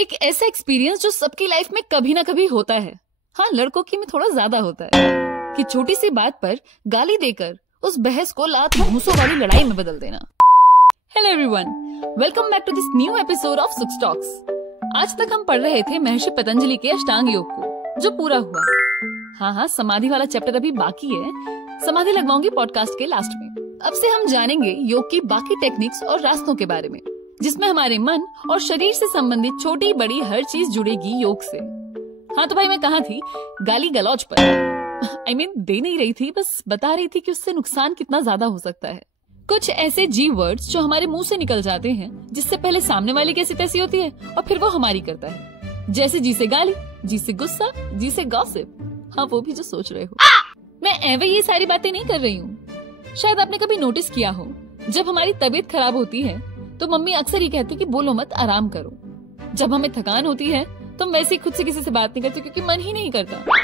एक ऐसा एक्सपीरियंस जो सबकी लाइफ में कभी ना कभी होता है। हाँ, लड़कों की में थोड़ा ज्यादा होता है कि छोटी सी बात पर गाली देकर उस बहस को लात भूसों वाली लड़ाई में बदल देना। Hello everyone, welcome back to this new episode of सुक्स टॉक्स। आज तक हम पढ़ रहे थे महर्षि पतंजलि के अष्टांग योग को, जो पूरा हुआ। हाँ, समाधि वाला चैप्टर अभी बाकी है। समाधि लगवाऊंगी पॉडकास्ट के लास्ट में। अब से हम जानेंगे योग की बाकी टेक्निक्स और रास्तों के बारे में, जिसमें हमारे मन और शरीर से संबंधित छोटी बड़ी हर चीज जुड़ेगी योग से। हाँ तो भाई, मैं कहाँ थी? गाली गलौज पर। I mean, दे नहीं रही थी, बस बता रही थी कि उससे नुकसान कितना ज्यादा हो सकता है। कुछ ऐसे जी वर्ड्स जो हमारे मुंह से निकल जाते हैं, जिससे पहले सामने वाली कैसी तैसी होती है और फिर वो हमारी करता है। जैसे जी से गाली, जी से गुस्सा, जी से गॉसिप। हाँ, वो भी जो सोच रहे हो। मैं एवे ये सारी बातें नहीं कर रही हूँ। शायद आपने कभी नोटिस किया हो, जब हमारी तबीयत खराब होती है तो मम्मी अक्सर ही कहती कि बोलो मत, आराम करो। जब हमें थकान होती है तो हम वैसे ही खुद से किसी से बात नहीं करते क्योंकि मन ही नहीं करता।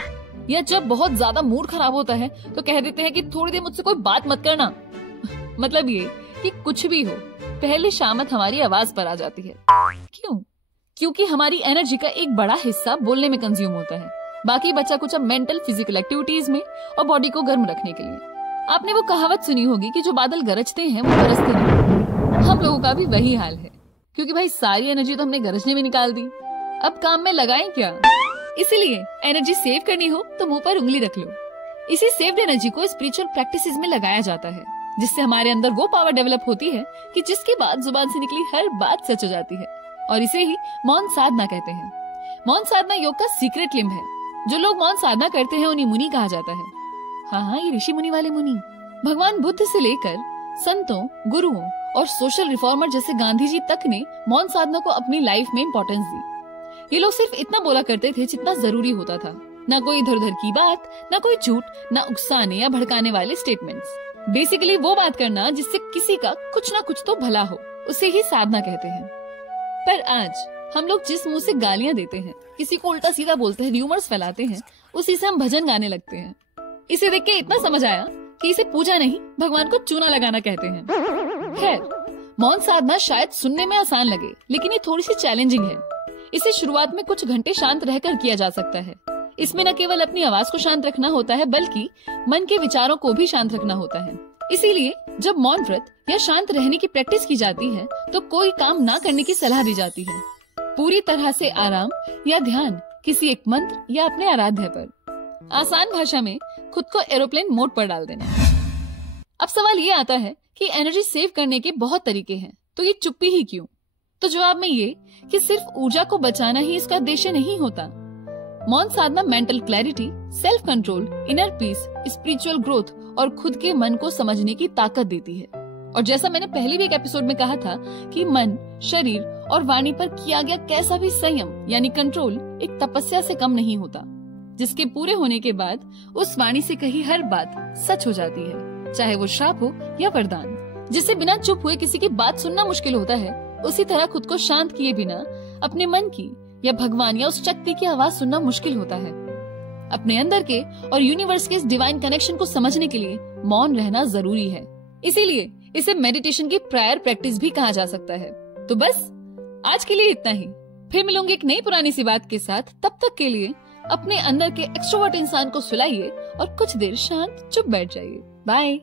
या जब बहुत ज्यादा मूड खराब होता है तो कह देते हैं कि थोड़ी देर मुझसे कोई बात मत करना। मतलब ये कि कुछ भी हो, पहले शामत हमारी आवाज पर आ जाती है। क्यों? क्योंकि हमारी एनर्जी का एक बड़ा हिस्सा बोलने में कंज्यूम होता है, बाकी बचा कुछ अब मेंटल फिजिकल एक्टिविटीज में और बॉडी को गर्म रखने के लिए। आपने वो कहावत सुनी होगी कि जो बादल गरजते हैं वो बरसते नहीं। हम लोगों का भी वही हाल है, क्योंकि भाई सारी एनर्जी तो हमने गरजने में निकाल दी। अब काम में लगाएं क्या? इसीलिए एनर्जी सेव करनी हो तो मुंह पर उंगली रख लो। इसी सेव्ड एनर्जी को स्पिरिचुअल प्रैक्टिसेस में लगाया जाता है, जिससे हमारे अंदर वो पावर डेवलप होती है कि जिसके बाद जुबान से निकली हर बात सच हो जाती है। और इसे ही मौन साधना कहते हैं। मौन साधना योग का सीक्रेट लिंब है। जो लोग मौन साधना करते हैं उन्हें मुनि कहा जाता है। हाँ, ये ऋषि मुनि वाले मुनि। भगवान बुद्ध से लेकर संतों, गुरुओं और सोशल रिफॉर्मर जैसे गांधी जी तक ने मौन साधना को अपनी लाइफ में इम्पोर्टेंस दी। ये लोग सिर्फ इतना बोला करते थे जितना जरूरी होता था। ना कोई इधर उधर की बात, ना कोई झूठ, ना उकसाने या भड़काने वाले स्टेटमेंट्स। बेसिकली वो बात करना जिससे किसी का कुछ ना कुछ तो भला हो, उसे ही साधना कहते हैं। पर आज हम लोग जिस मुंह से गालियां देते हैं, किसी को उल्टा सीधा बोलते हैं, र्यूमर्स फैलाते हैं, उसी से हम भजन गाने लगते हैं। इसे देख के इतना समझ आया कि इसे पूजा नहीं, भगवान को चूना लगाना कहते हैं। खैर, मौन साधना शायद सुनने में आसान लगे, लेकिन ये थोड़ी सी चैलेंजिंग है। इसे शुरुआत में कुछ घंटे शांत रहकर किया जा सकता है। इसमें न केवल अपनी आवाज को शांत रखना होता है, बल्कि मन के विचारों को भी शांत रखना होता है। इसीलिए जब मौन व्रत या शांत रहने की प्रैक्टिस की जाती है तो कोई काम ना करने की सलाह दी जाती है। पूरी तरह से आराम या ध्यान किसी एक मंत्र या अपने आराध्य पर। आसान भाषा में खुद को एरोप्लेन मोड पर डाल देना। अब सवाल ये आता है कि एनर्जी सेव करने के बहुत तरीके हैं, तो ये चुप्पी ही क्यों? तो जवाब में ये कि सिर्फ ऊर्जा को बचाना ही इसका उद्देश्य नहीं होता। मौन साधना mental clarity, self control, inner peace, spiritual growth और खुद के मन को समझने की ताकत देती है। और जैसा मैंने पहले भी एक एपिसोड में कहा था कि मन, शरीर और वाणी पर किया गया कैसा भी संयम यानी कंट्रोल एक तपस्या से कम नहीं होता, जिसके पूरे होने के बाद उस वाणी से कही हर बात सच हो जाती है, चाहे वो श्राप हो या वरदान। जिससे बिना चुप हुए किसी की बात सुनना मुश्किल होता है, उसी तरह खुद को शांत किए बिना अपने मन की या भगवान या उस शक्ति की आवाज सुनना मुश्किल होता है। अपने अंदर के और यूनिवर्स के इस डिवाइन कनेक्शन को समझने के लिए मौन रहना जरूरी है। इसीलिए इसे मेडिटेशन की प्रायर प्रैक्टिस भी कहा जा सकता है। तो बस आज के लिए इतना ही। फिर मिलूंगी एक नई पुरानी सी बात के साथ। तब तक के लिए अपने अंदर के एक्सट्रोवर्ट इंसान को सुलाइए और कुछ देर शांत चुप बैठ जाइए। बाय।